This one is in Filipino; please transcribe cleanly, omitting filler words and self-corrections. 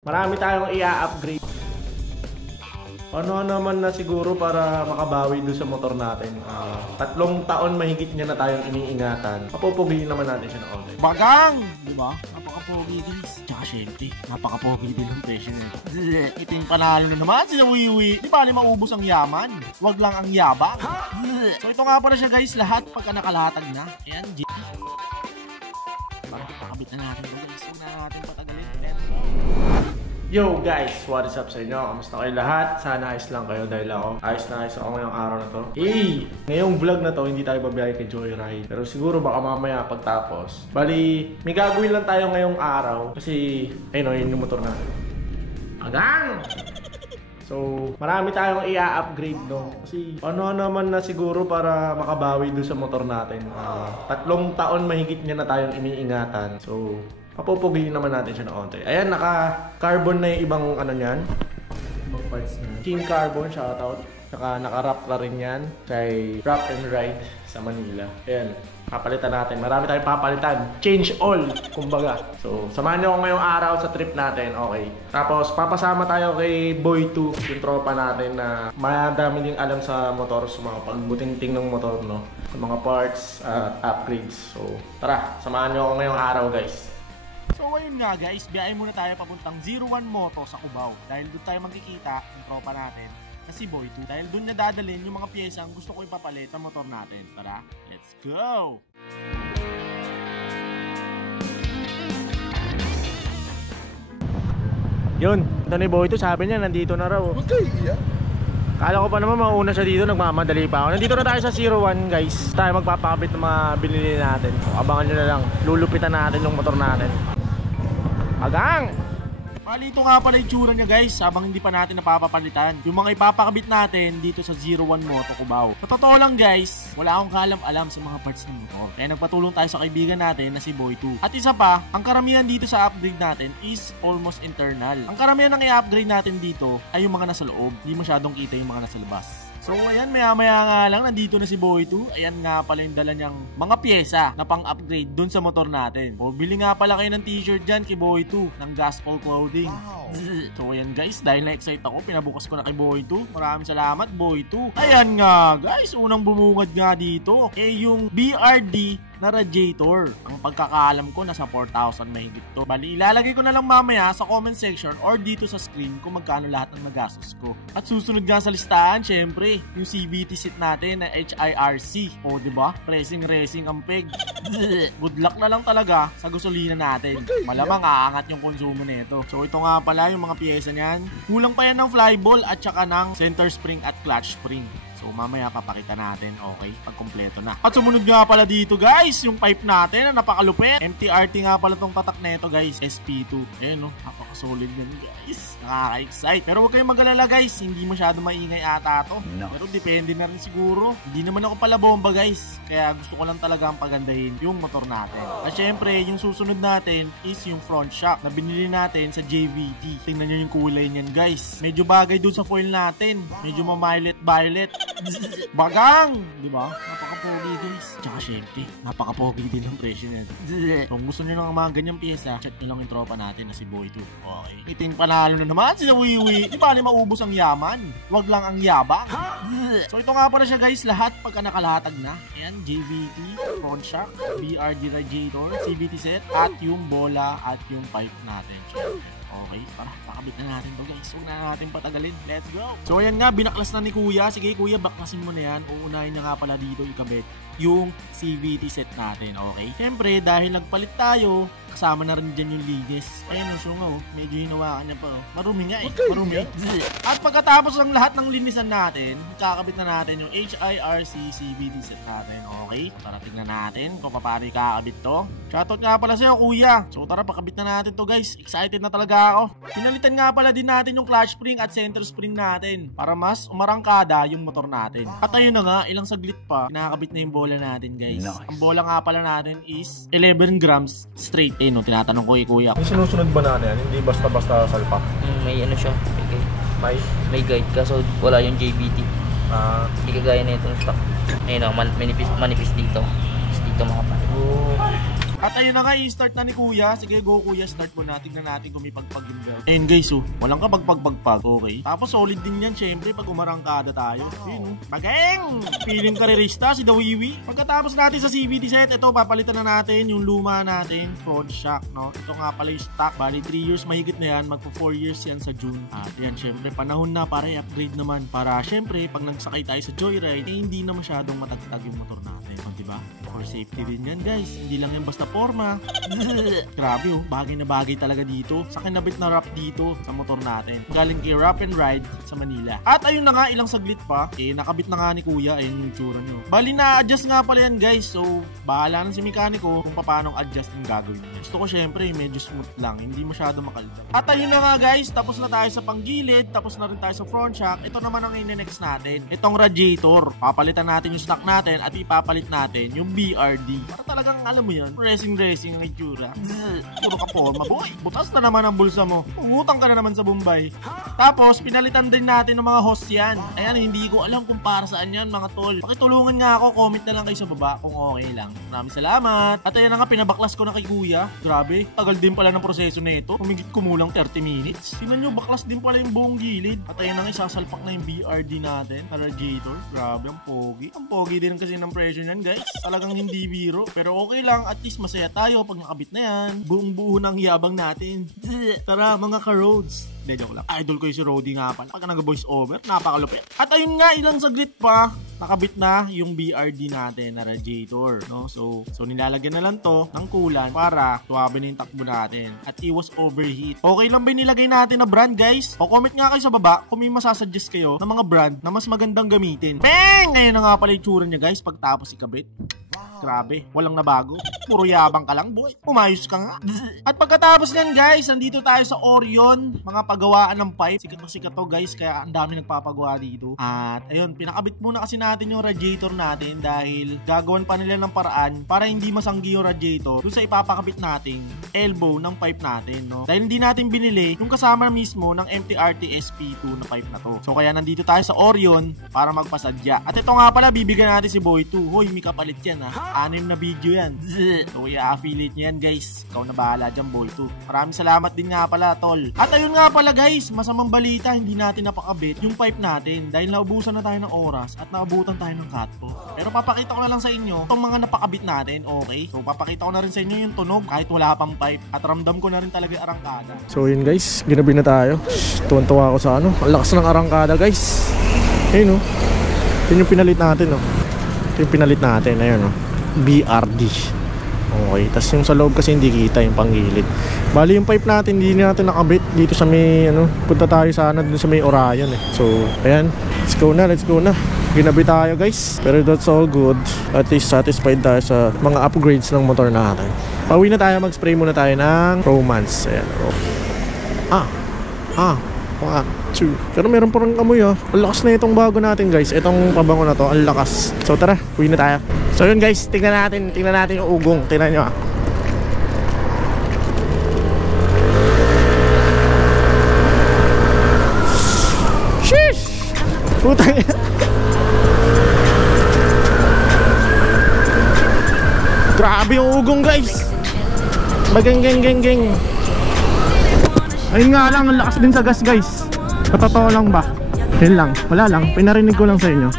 Marami tayong i-upgrade. Ano naman na siguro para makabawi doon sa motor natin. 3 taon mahigit niya na tayong iniingatan. Papupugihin naman natin siya ng all-time. Bagang! Diba? Napaka-pogi guys. Tsaka syempre, napaka-pogi din ang presyo na. Ito yung panalo na naman sila Wiwi. Di ba maubos ang yaman? Wag lang ang yabang. So ito nga pala siya guys, lahat pagka nakalatag na. Ayan, G. Parang pakabit na natin ito guys. Huwag na natin patagalin. Let's go! Yo guys, what is up sa inyo? Kamusta kayo lahat? Sana ayos lang kayo dahil ako ayos na ayos ako ngayong araw na to. Ngayong vlog na to, hindi tayo babiyahe kay Joyride. Pero siguro baka mamaya pagtapos. Bali, may gagawin lang tayo ngayong araw. Kasi, ayun o, yun yung motor natin. Agang! So, marami tayong i-upgrade no. Kasi ano naman na siguro para makabawi doon sa motor natin. 3 taon mahigit niya na tayong iniingatan. So, papupugihin naman natin siya ng onte. Ayan, naka-carbon na yung ibang ano niyan. Ibang parts niya. King Carbon, shoutout. Naka-wrap na rin yan. Kay Wrap and Ride sa Manila. Ayan, papalitan natin. Marami tayong papalitan. Change all, kumbaga. So, samahan niyo ako ngayong araw sa trip natin. Okay. Tapos, papasama tayo kay Boy 2, yung tropa natin na madami ding alam sa motor, sa mga pagbutingting ng motor, no? Sa mga parts at upgrades. So, tara, samahan niyo ako ngayong araw, guys. So ayun nga guys, biyahe muna tayo papuntang 01 Moto sa Cubao. Dahil doon tayo magkikita ng tropa natin na si Boy 2. Dahil doon niya dadalhin yung mga piyesa ang gusto ko ipapalit ng motor natin. Tara, let's go! Yun, ito ni Boy 2, sabi niya nandito na raw. Okay, yeah. Kala ko pa naman mauna siya dito, nagmamadali pa ako. Nandito na tayo sa 01 guys. Tayo magpapakabit ng mga binili natin. So, abangan nyo na lang, lulupitan natin yung motor natin. Agang! Bali ito nga pala yung tsura niya guys, habang hindi pa natin napapapalitan. Yung mga ipapakabit natin dito sa 01 Moto Cubao. Sa totoo lang guys, wala akong kaalam-alam sa mga parts ng motor. Kaya nagpatulong tayo sa kaibigan natin na si Boy 2. At isa pa, ang karamihan dito sa upgrade natin is almost internal. Ang karamihan ng i-upgrade natin dito ay yung mga nasa loob. Hindi masyadong kita yung mga nasa labas. So ayan, maya-maya nga lang, nandito na si Boy 2. Ayan nga pala yung dala niyang mga pyesa na pang-upgrade dun sa motor natin. O bili nga pala kayo ng t-shirt dyan kay Boy 2 ng Gospel Clothing. Wow. So ayan guys, dahil na-excite ako, pinabukas ko na kay Boy 2. Maraming salamat Boy 2. Ayan nga guys, unang bumungad nga dito yung BRD na radiator. Ang pagkakaalam ko nasa 4,000 mahigit to. Bali, ilalagay ko na lang mamaya sa comment section or dito sa screen kung magkano lahat ng nagastos ko. At susunod nga sa listahan, syempre, yung CVT seat natin na HIRC. O, diba? Racing ang peg. Good luck na lang talaga sa gasolina natin. Malamang aangat yung konsumo nito. So, ito nga pala yung mga piyesa niyan. Kulang pa yan ng flyball at saka ng center spring at clutch spring. So mamaya papakita natin, okay, pag kumpleto na. At sumunod nga pala dito guys, yung pipe natin na napakalupit. MTRT nga pala tong tatak neto guys, SP2. Ayan no, napakasolid yan guys. Nakaka-excite. Pero huwag kayong mag-alala guys, hindi masyado maingay ata to. No. Pero depende na rin siguro. Hindi naman ako pala bomba guys. Kaya gusto ko lang talaga ang pagandahin yung motor natin. At syempre, yung susunod natin is yung front shock na binili natin sa JVT. Tingnan nyo yung kulay niyan guys. Medyo bagay dun sa foil natin. Medyo ma-violet. Bagang! Diba? Napaka-pogi guys. Tsaka syempre, napaka-pogi din ang presyo nito. Kung gusto nyo ng mga ganyang pyesa, chat nyo lang yung tropa natin na si Boy 2. Okay. Ito yung panalo na naman sila Wiwi. Di ba maubos ang yaman? Wag lang ang yabang. So ito nga pala siya guys, lahat pagka nakalatag na. Ayan, JVT, front shock, BRD radiator, CVT set, at yung bola at yung pipe natin. Okay, para pakabit na natin to guys. Huwag na natin patagalin. Let's go! So ayan nga, binaklas na ni Kuya. Sige Kuya, baklasin mo na yan. Uunahin na nga pala dito ikabit yung CVT set natin, okay? Siyempre, dahil nagpalit tayo, kasama na rin dyan yung linis. Ayan, so nga oh, medyo hinawakan niya pa oh. Marumi nga eh, marumi. At pagkatapos ng lahat ng linisan natin, kakabit na natin yung HIRC CVT set natin, okay? So, tara tignan natin kung paano kakabit to. Shoutout nga pala sa'yo Kuya. So tara, pakabit na natin to guys. Excited na talaga ako. Pinalitan nga pala din natin yung clutch spring at center spring natin para mas umarangkada yung motor natin. At ayun na nga, ilang saglit pa, nakakabit na yung bola natin guys. Nice. Ang bola nga pala natin is 11 grams straight. Eh no, tinatanong ko Kuya. May sinusunod ba na yan? Hindi basta-basta salpak? May ano siya, may guide kaso wala yung JBT. Hindi kagaya na itong stock. Ayun o, manipis dito. Tapos dito makapal. At ayun na nga, i-start na ni Kuya. Sige, go Kuya, start mo na. Tignan natin kung may pagpag-game. Ayun guys, walang kapagpag-pag. Okay. Tapos solid din yan, syempre, pag umarangkada tayo. Ayun, bageng! Feeling karerista, si Dawiwi. Pagkatapos natin sa CVT set, ito, papalitan na natin yung luma natin, front shock, no? Ito nga pala yung stock. Bali, 3 years mahigit na yan. Magpo 4 years yan sa June. At yan, syempre, panahon na para i-upgrade naman. Para, syempre, pag nagsakay tayo sa Joyride, hindi na masyadong matatag yung motor natin. Diba? For safety din yan, guys. Hindi lang yan basta forma. Grabe, bagay na bagay talaga dito. Sa kinabit na wrap dito sa motor natin. Galing kay Wrap and Ride sa Manila. At ayun na nga, ilang saglit pa. Nakabit na nga ni Kuya. Ayun yung tsura nyo. Bali na-adjust nga pala yan, guys. So, bahala na si mekaniko kung paano adjust yung gagawin niya. Gusto ko syempre, medyo smooth lang. Hindi masyado makaldag. At ayun na nga, guys. Tapos na tayo sa panggilid. Tapos na rin tayo sa front shock. Ito naman ang in-next natin. Itong radiator. Papalitan natin yung stock natin at ipapalit natin yung BRD. Para talagang alam mo yan, racing ang itsura. Puro ka forma, boy. Butas na naman ang bulsa mo. Ungutang ka na naman sa Bombay. Tapos, pinalitan din natin ng mga host yan. Ayan, hindi ko alam kung para saan yan, mga tol. Pakitulungan nga ako, comment na lang kayo sa baba kung okay lang. Maraming salamat. At ayan na nga, pinabaklas ko na kay Kuya. Grabe, tagal din pala ng proseso nito. Humigit kumulang 30 minutes. Tingnan nyo, baklas din pala yung buong gilid. At ayan na nga, isasalpak na yung BRD natin na radiator. Grabe, ang pogi. Ang pogi din kasi ng presyo niyan, guys. Talagang hindi biro. Pero okay lang, at least masaya tayo pag nakabit na yan. Buong buo ng yabang natin. Tara mga ka-roads. Hindi, joke lang. Idol ko yung si Rody nga pala. Pagka nag-voice over, napakalupit. At ayun nga, ilang saglit pa, nakabit na yung BRD natin na radiator. No? So nilalagyan na lang to ng coolant para tuwabe na yung takbo natin. At iwas overheat. Okay lang ba nilagay natin na brand, guys? O comment nga kayo sa baba kung may masasuggest kayo ng mga brand na mas magandang gamitin. Bang! Ngayon na nga pala yung tsura niya, guys, pagtapos ikabit. Grabe, walang nabago. Puro yabang ka lang, boy. Umayos ka nga. At pagkatapos yan, guys, nandito tayo sa Orion. Mga pagawaan ng pipe. Sikat na sikat to, guys. Kaya ang dami nagpapagawa dito. At ayun, pinakabit muna kasi natin yung radiator natin dahil gagawan pa nila ng paraan para hindi masanggi yung radiator dun sa ipapakabit nating elbow ng pipe natin, no? Dahil hindi natin binili yung kasama mismo ng MTRT SP2 na pipe na to. So kaya nandito tayo sa Orion para magpasadya. At ito nga pala, bibigyan natin si Boy 2. Hoy, may kapalit yan, ha? 6 na video yan. So i-affiliate nyo yan, guys. Ikaw na bahala dyan, Boy 2. Maraming salamat din nga pala, tol. At ayun nga pala, guys, masamang balita, hindi natin napakabit yung pipe natin dahil naubusan na tayo ng oras at naubutan tayo ng cut-off. Pero papakita ko na lang sa inyo itong mga napakabit natin, okay? So papakita ko na rin sa inyo yung tunog kahit wala pang pipe at ramdam ko na rin talaga yung arangkada. So yun, guys, ginabi na tayo. Tuwan-tuwa ako sa ano. Ang lakas ng arangkada, guys. Ayun, oh. Yun yung pinalit natin, oh. Ito yung pinalit natin, ayun, oh. BRD. Okay, tas yung sa loob kasi hindi kita yung panggilid. Bali yung pipe natin hindi natin nakabit dito sa may ano, punta tayo sana dun sa may Orion eh. So, ayan, let's go na. Ginabi tayo, guys. Pero that's all good. At least satisfied tayo sa mga upgrades ng motor natin. Pauwi na tayo, mag-spray muna tayo ng Romance. Ayan, oh. 1, 2. Pero meron parang amoy, oh. Ang lakas na itong bago natin, guys. Itong pabango na to, ang lakas. So tara, uwi na tayo. So yun, guys, tingnan natin yung ugong. Tingnan nyo, ah. Sheesh! Putang ina. Grabe yung ugong, guys. Bagang geng. Ayun nga lang, ang lakas din sa gas, guys. Patotoo lang ba? Yun lang, wala lang, pinarinig ko lang sa inyo.